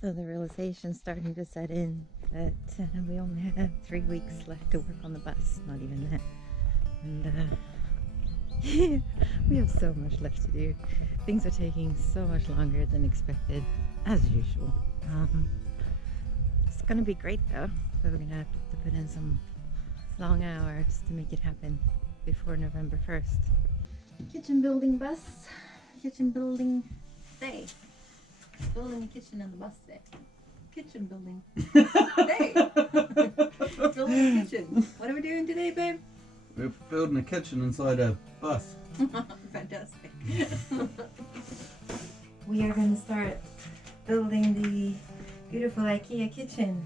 So the realization's starting to set in that we only have 3 weeks left to work on the bus, not even that. And yeah, we have so much left to do. Things are taking so much longer than expected, as usual. It's gonna be great though, but we're gonna have to put in some long hours to make it happen before November 1st. Kitchen building bus, kitchen building day. Building a kitchen on the bus day. Kitchen building day. Building a kitchen. What are we doing today, babe? We're building a kitchen inside a bus. Fantastic. We are going to start building the beautiful Ikea kitchen.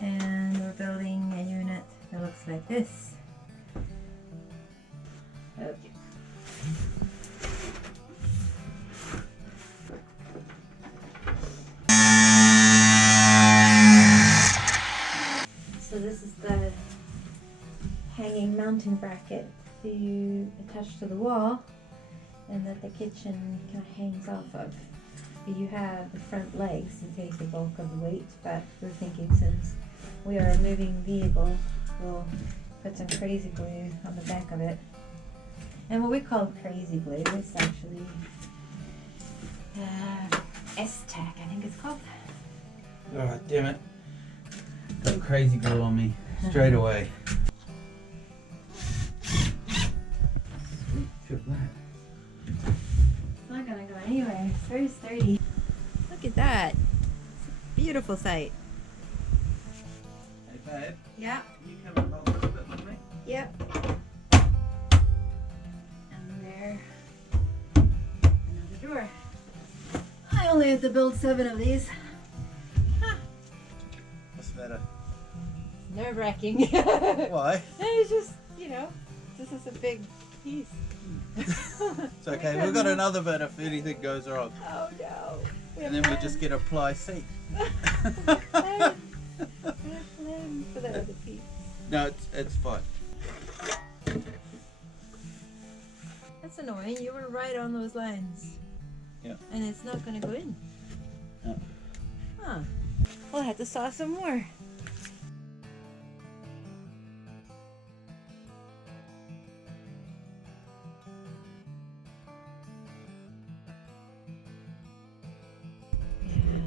And we're building a unit that looks like this. Okay. So this is the hanging mounting bracket that you attach to the wall and that the kitchen kind of hangs off of. You have the front legs to take the bulk of the weight, but we're thinking since we are a moving vehicle, we'll put some crazy glue on the back of it. And what we call crazy glue is actually S-tack, I think it's called. Oh, damn it. Got crazy glue on me straight away. Sweet, feel that. It's not gonna go anywhere. It's very sturdy. Look at that. It's a beautiful sight. Hey babe, Yeah. can you come along a little bit with me? Yep. And there. Another door. I only have to build 7 of these. What's better? Nerve-wracking. Why? It's just, this is a big piece. It's okay, we've got another bit if anything goes wrong. Oh no. And then we just get a ply seat. Plan for that other piece. No, it's fine. That's annoying. You were right on those lines. Yeah. And it's not going to go in. Yeah. Huh. We'll have to saw some more.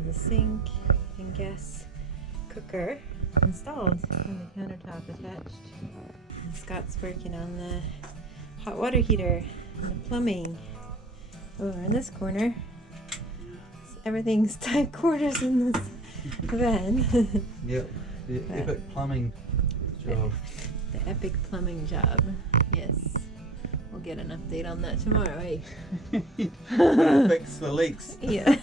The sink and gas cooker installed and the countertop attached. And Scott's working on the hot water heater and the plumbing. Over in this corner, everything's tight quarters in this van. Yep, the epic plumbing job. The epic plumbing job, yes. We'll get an update on that tomorrow, eh? Fix the leaks. Yeah.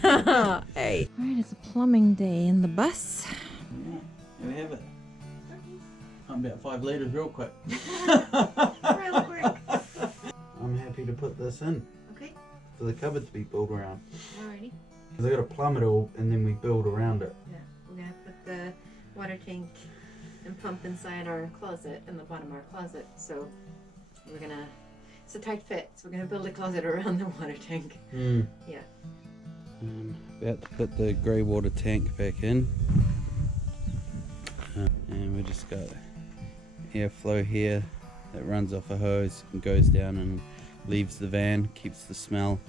Hey. Alright, it's a plumbing day in the bus. Yeah, there we have it. I'm about 5 litres real quick. Real quick. I'm happy to put this in Okay. for the cupboard to be built around. Alrighty. Because I got to plumb it all and then we build around it. Yeah, we're gonna put the water tank and pump inside our closet, in the bottom of our closet. So we're gonna, it's a tight fit, so we're gonna build a closet around the water tank. Yeah. About to put the grey water tank back in. And we just got airflow here that runs off a hose and goes down and leaves the van, keeps the smell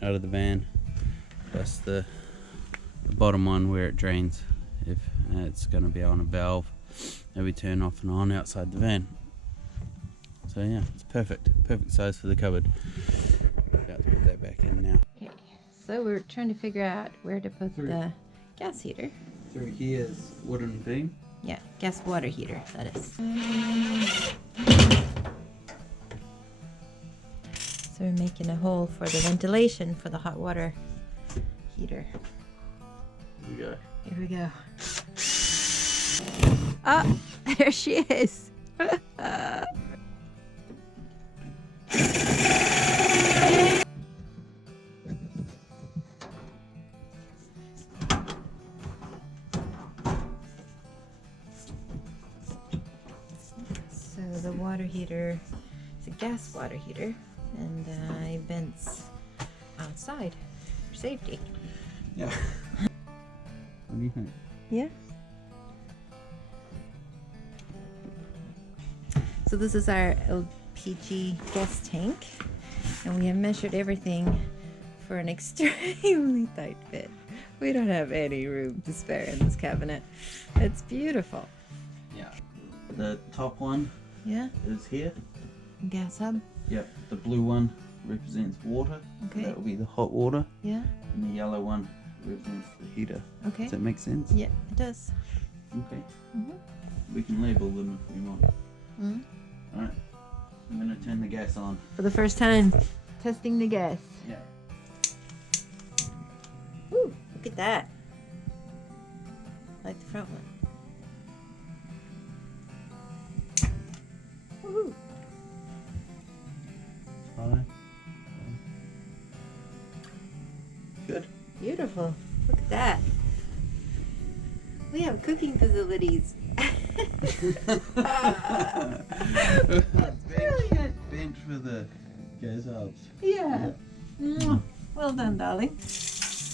out of the van. Plus the bottom one where it drains, if it's going to be on a valve that we turn off and on outside the van. So yeah, it's perfect size for the cupboard. About to put that back in now. Okay, so we're trying to figure out where to put the gas heater. Through here is wooden beam. Yeah, gas water heater, that is. So we're making a hole for the ventilation for the hot water heater. Here we go. Here we go. Oh, there she is. So the water heater is a gas water heater, and it vents outside for safety. Yeah. do you think? Yeah. So this is our LPG gas tank, and we have measured everything for an extremely tight fit. We don't have any room to spare in this cabinet. It's beautiful. Yeah. The top one is here. Gas hub. Yep. The blue one represents water. Okay. That will be the hot water. Yeah. And the yellow one represents the heater. Okay. Does that make sense? Yeah, it does. Okay. Mm-hmm. We can label them if we want. Mm-hmm. Alright. I'm gonna turn the gas on. For the first time, testing the gas. Yeah. Ooh, look at that. I like the front one. Woohoo! Fine. Good. Beautiful. Look at that. We have cooking facilities. That's brilliant. Bench for the gas hubs. Yeah. Mwah. Well done, darling.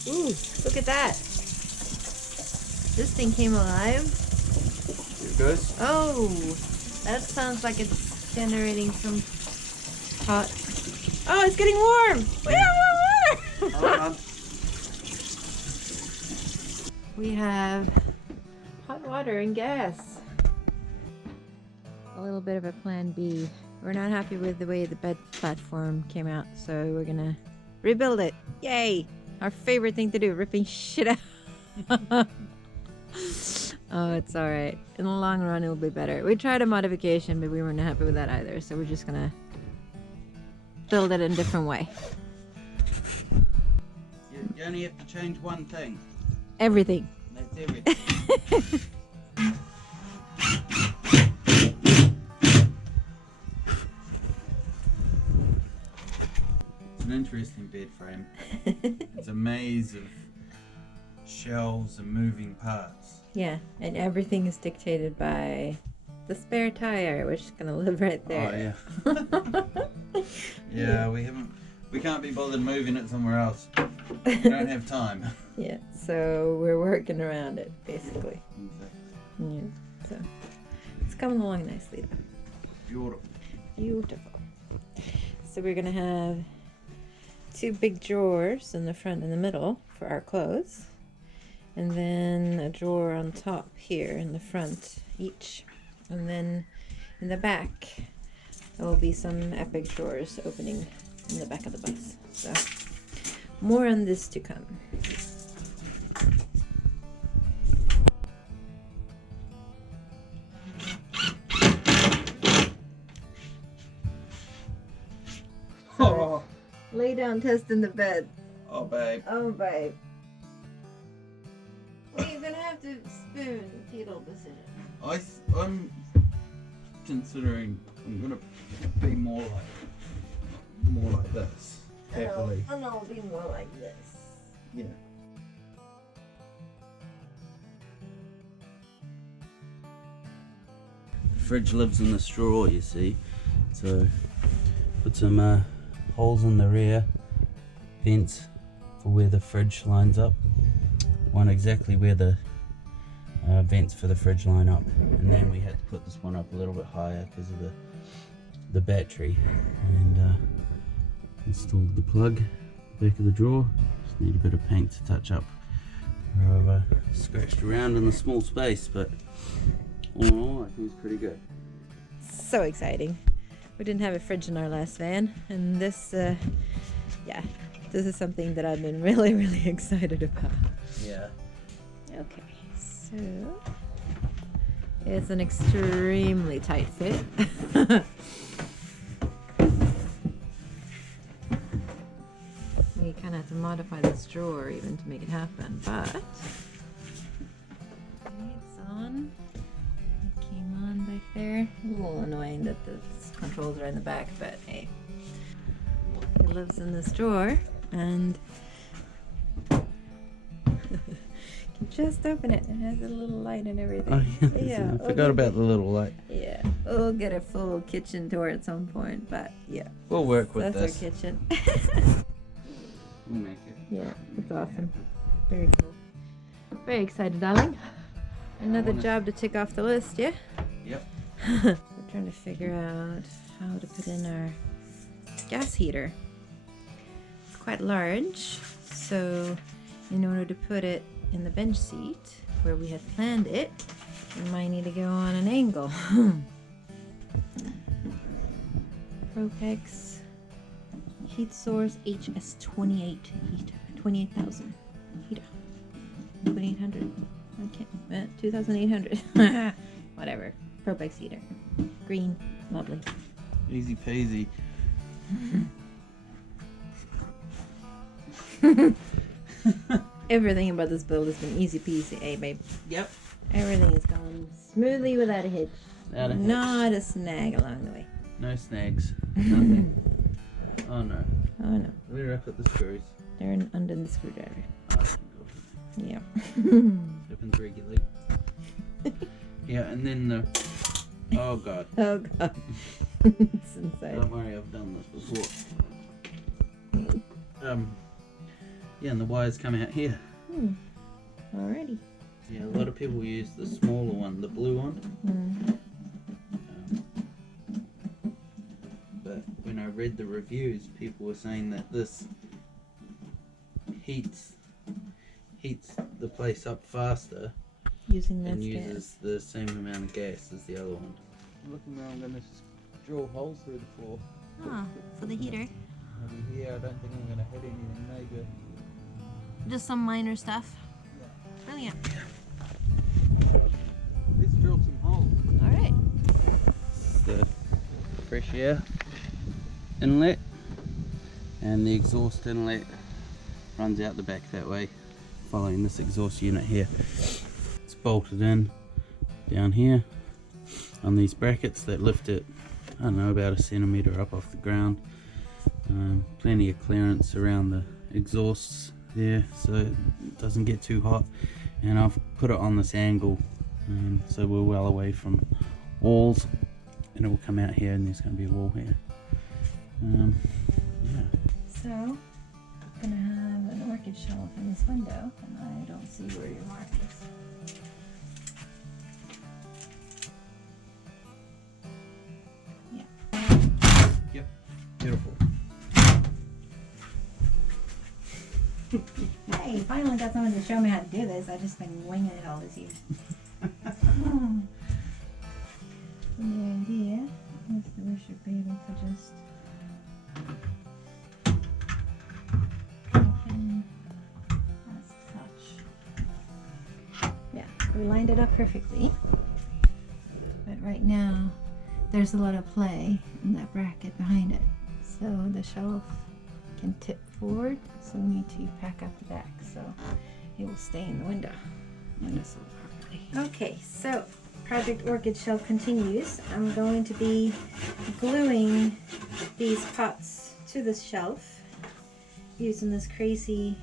Ooh, look at that. This thing came alive. Here it goes. Oh, that sounds like it's generating some hot. Oh, it's getting warm. We have more water. Hold on. We have hot water and gas. A little bit of a plan B. We're not happy with the way the bed platform came out, so we're gonna rebuild it. Yay! Our favorite thing to do, ripping shit out. Oh, it's alright. In the long run, it'll be better. We tried a modification, but we weren't happy with that either, so we're just gonna build it in a different way. You only have to change one thing. Everything. That's everything. It's an interesting bed frame. It's a maze of shelves and moving parts. Yeah, and everything is dictated by the spare tire, which is gonna live right there. Oh yeah. We can't be bothered moving it somewhere else. We don't have time. Yeah, so we're working around it, basically. Exactly. Yeah, so it's coming along nicely though. Beautiful. Beautiful. So we're gonna have 2 big drawers in the front and the middle for our clothes, and then a drawer on top here in the front each, and then in the back there will be some epic drawers opening in the back of the bus. So more on this to come. Oh, Lay down, test in the bed. oh babe. Oh, babe. Well, you're gonna have to spoon fetal position. I'm considering I'm gonna be more like this. Happily. And I'll be more like this. Yeah. The fridge lives in the straw, you see. So put some holes in the rear vents for where the fridge lines up. One exactly where the vents for the fridge line up, and then we had to put this one up a little bit higher because of the battery, and installed the plug back of the drawer. Just need a bit of paint to touch up where I've scratched around in the small space, but all in all I think it's pretty good. So exciting. We didn't have a fridge in our last van, and this is something that I've been really, really excited about. Yeah. Okay, so it's an extremely tight fit. We kind of have to modify this drawer even to make it happen, but it's on. It came on back there. A little annoying that the controls are in the back, but hey, it lives in this drawer, and you just open it. It has a little light and everything. Oh yeah, I forgot about the little light. Yeah, we'll get a full kitchen tour at some point, but yeah. We'll work with That's this. our kitchen. We'll make it. Yeah, it's awesome. Very cool. Very excited, darling. Another job to tick off the list, yeah? Yep. We're trying to figure out how to put in our gas heater. It's quite large, so in order to put it in the bench seat where we had planned it, we might need to go on an angle. Propex heat source HS28 heat 28,000 heater 2800. I can't 2,800. Whatever. Propex heater. Green, lovely. Easy peasy. Everything about this build has been easy peasy, eh, babe? Yep. Everything has gone smoothly without a hitch. Without a hitch. Not a snag along the way. No snags. Nothing. Oh no. Oh no. Where did I put the screws? They're under the screwdriver. Oh, Yeah. happens regularly. Yeah, and then the. Oh god. Oh god. It's inside. Don't worry, I've done this before. Yeah, and the wires come out here. Alrighty. Yeah, a lot of people use the smaller one, the blue one. But when I read the reviews, people were saying that this heats the place up faster Using and this uses the same amount of gas as the other one. Looking where I'm going to drill holes through the floor. Ah, for the heater. Over here, I don't think I'm going to hit anything major. Just some minor stuff. Brilliant. Let's drill some holes. Alright. This is the fresh air inlet, and the exhaust inlet runs out the back that way, following this exhaust unit here. It's bolted in down here on these brackets that lift it, I don't know, about 1 centimeter up off the ground. Plenty of clearance around the exhausts there so it doesn't get too hot, and I've put it on this angle so we're well away from walls, and it will come out here and there's going to be a wall here. Yeah. So, I'm gonna have an orchid shelf in this window, and I don't see where your mark is. Yeah. Yep. Beautiful. Hey, finally got someone to show me how to do this. I've just been winging it all this year. The idea is that we should be able to just touch. Yeah, we lined it up perfectly. But right now, there's a lot of play in that bracket behind it. So the shelf can tip forward, so we need to pack up the back so it will stay in the windowsill properly. Okay, so Project Orchid Shelf continues. I'm going to be gluing these pots to the shelf using this crazy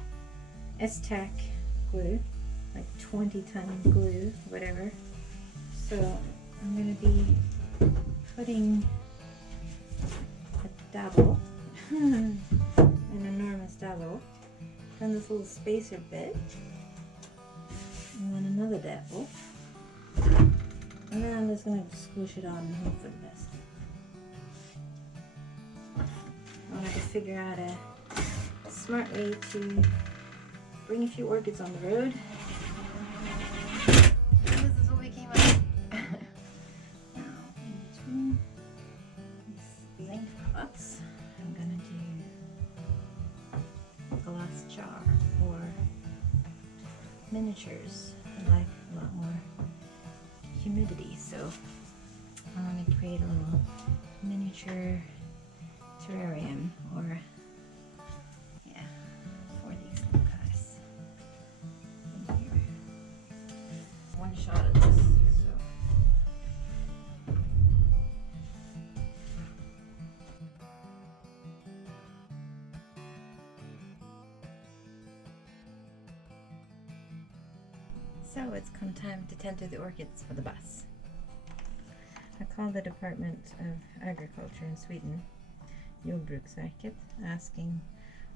S-Tack glue, like 20-ton glue, whatever. So I'm going to be putting a dabble, an enormous dabble, then this little spacer bit, and then another dabble, and then I'm just going to squish it on and hope for the best. I'll have to figure out a smart way to bring a few orchids on the road. This is what we came up with. Now, in between these zinc pots, I'm going to do a glass jar for miniatures. I like a lot more humidity, so I want to create a little miniature terrarium, or yeah, for these little guys in here. One shot at this, so. So it's come time to tend to the orchids for the bus. I called the Department of Agriculture in Sweden, Jordbruksverket, asking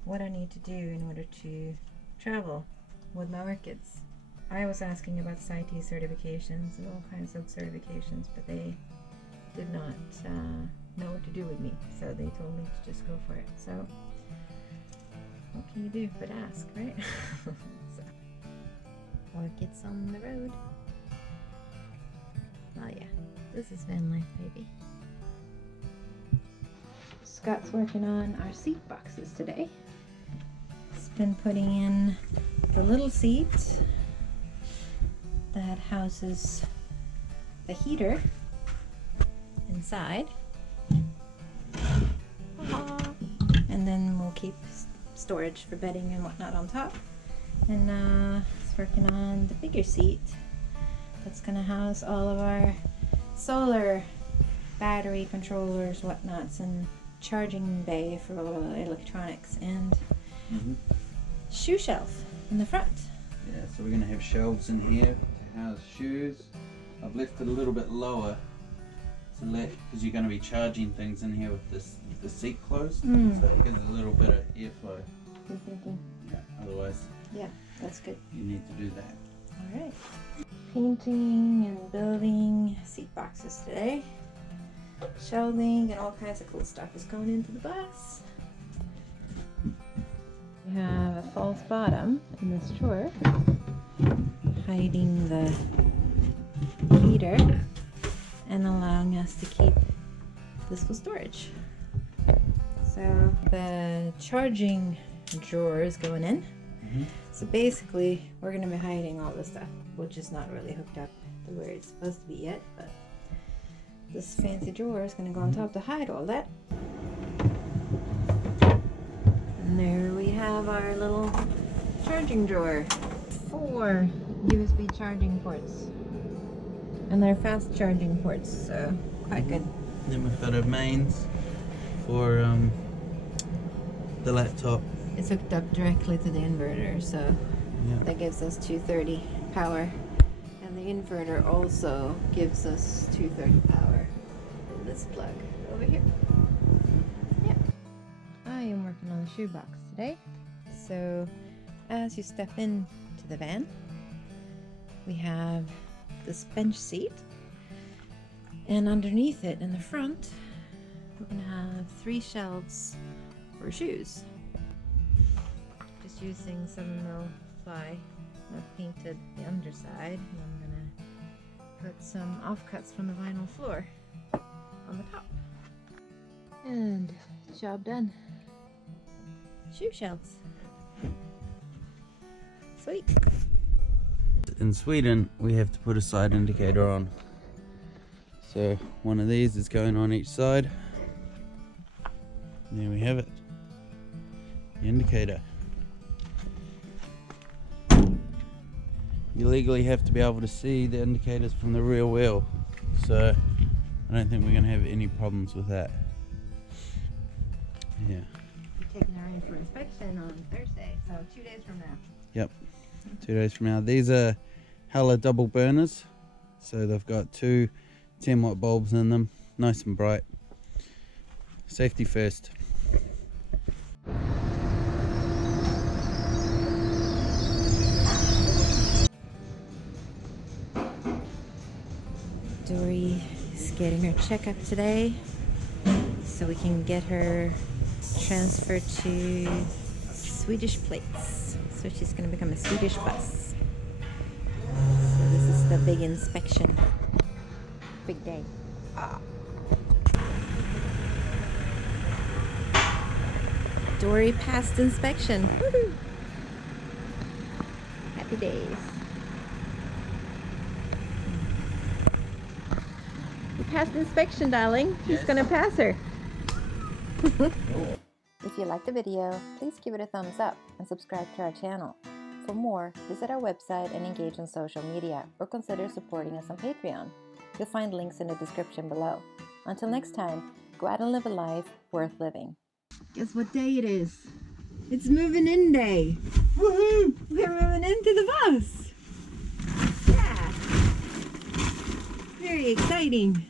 what I need to do in order to travel with my orchids I was asking about CIT certifications and all kinds of certifications, but they did not know what to do with me, so they told me to just go for it. So what can you do but ask, right? So, or gets on the road. Oh yeah, this is van life, baby. Scott's working on our seat boxes today. He's been putting in the little seat that houses the heater inside. And then we'll keep storage for bedding and whatnot on top. And he's working on the bigger seat that's gonna house all of our solar battery controllers, whatnots, and charging bay for all of the electronics, and shoe shelf in the front. Yeah, so we're going to have shelves in here to house shoes. I've left it a little bit lower to let, because you're going to be charging things in here with this, the seat closed, so it gives a little bit of airflow. Good thinking. Yeah, otherwise Yeah, that's good. you need to do that. All right. Painting and building seat boxes today. Shelving and all kinds of cool stuff is going into the bus. We have a false bottom in this drawer, hiding the heater and allowing us to keep this for storage. So the charging drawer is going in. So basically we're going to be hiding all this stuff, which is not really hooked up to where it's supposed to be yet, but this fancy drawer is going to go on top to hide all that. And there we have our little charging drawer. 4 USB charging ports. And they're fast charging ports, so quite good. Then we've got our mains for the laptop. It's hooked up directly to the inverter, so that gives us 230 power. And the inverter also gives us 230 power in this plug over here. Yeah. I am working on the shoebox today. So as you step into the van, we have this bench seat, and underneath it in the front we're going to have 3 shelves for shoes. Just using 7mm ply. I've painted the underside, and I'm gonna put some offcuts from the vinyl floor on the top. And job done. Shoe shelves. Sweet. In Sweden, we have to put a side indicator on. So one of these is going on each side. There we have it. The indicator. You legally have to be able to see the indicators from the rear wheel. So I don't think we're going to have any problems with that. Yeah. We're taking her in for inspection on Thursday, so 2 days from now. Yep. 2 days from now. These are Hella double burners. So they've got 2 10-watt bulbs in them. Nice and bright. Safety first. Dory is getting her checkup today, so we can get her transferred to Swedish plates. So she's going to become a Swedish bus. So this is the big inspection. Big day. Dory passed inspection. Woohoo! Happy days. You passed inspection, darling. She's Yes. gonna pass her. If you liked the video, please give it a thumbs up and subscribe to our channel. For more, visit our website and engage on social media, or consider supporting us on Patreon. You'll find links in the description below. Until next time, go out and live a life worth living. Guess what day it is? It's moving in day. Woohoo! We're moving into the bus. Yeah. Very exciting.